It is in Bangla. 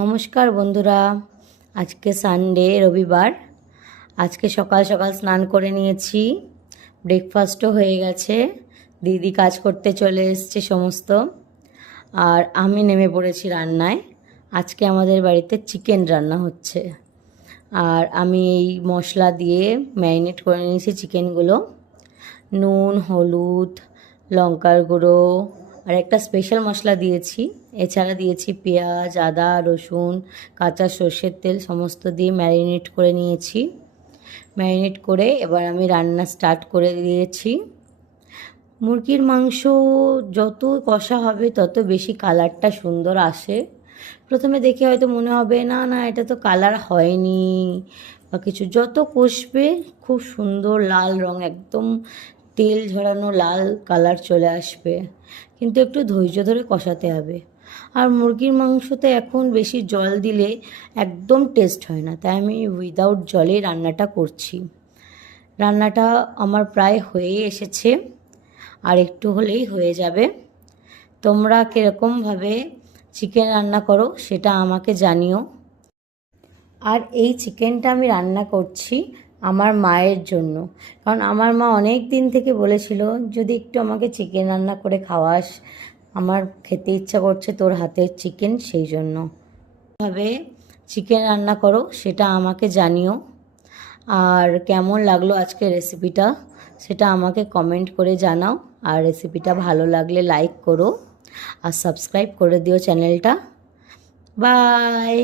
নমস্কার বন্ধুরা, আজকে সানডে রবিবার। আজকে সকাল সকাল স্নান করে নিয়েছি, ব্রেকফাস্টও হয়ে গেছে, দিদি কাজ করতে চলে এসছে সমস্ত, আর আমি নেমে পড়েছি রান্নায়। আজকে আমাদের বাড়িতে চিকেন রান্না হচ্ছে, আর আমি এই মশলা দিয়ে ম্যারিনেট করে নিয়েছি চিকেনগুলো। নুন, হলুদ, লঙ্কার গুঁড়ো আর একটা স্পেশাল মশলা দিয়েছি। এছাড়া দিয়েছি পেঁয়াজ, আদা, রসুন, কাঁচা সর্ষের তেল সমস্ত দিয়ে ম্যারিনেট করে নিয়েছি। ম্যারিনেট করে এবার আমি রান্না স্টার্ট করে দিয়েছি। মুরগির মাংস যত কষা হবে তত বেশি কালারটা সুন্দর আসে। প্রথমে দেখে হয়তো মনে হবে না না এটা তো কালার হয়নি বা কিছু, যত কষবে খুব সুন্দর লাল রং, একদম তেল ঝরানো লাল কালার চলে আসবে, কিন্তু একটু ধৈর্য ধরে কষাতে হবে। আর মুরগির মাংসতে এখন বেশি জল দিলে একদম টেস্ট হয় না, তাই আমি উইদাউট জলে রান্নাটা করছি। রান্নাটা আমার প্রায় হয়ে এসেছে, আর একটু হলেই হয়ে যাবে। তোমরা কীরকমভাবে চিকেন রান্না করো সেটা আমাকে জানিও। আর এই চিকেনটা আমি রান্না করছি আমার মায়ের জন্য, কারণ আমার মা অনেক দিন থেকে বলেছিল যদি একটু আমাকে চিকেন রান্না করে খাওয়াস, আমার খেতে ইচ্ছা করছে তোর হাতের চিকেন, সেই জন্য। ভাবে চিকেন রান্না করো সেটা আমাকে জানিও। আর কেমন লাগলো আজকের রেসিপিটা সেটা আমাকে কমেন্ট করে জানাও। আর রেসিপিটা ভালো লাগলে লাইক করো আর সাবস্ক্রাইব করে দিও চ্যানেলটা। বাই।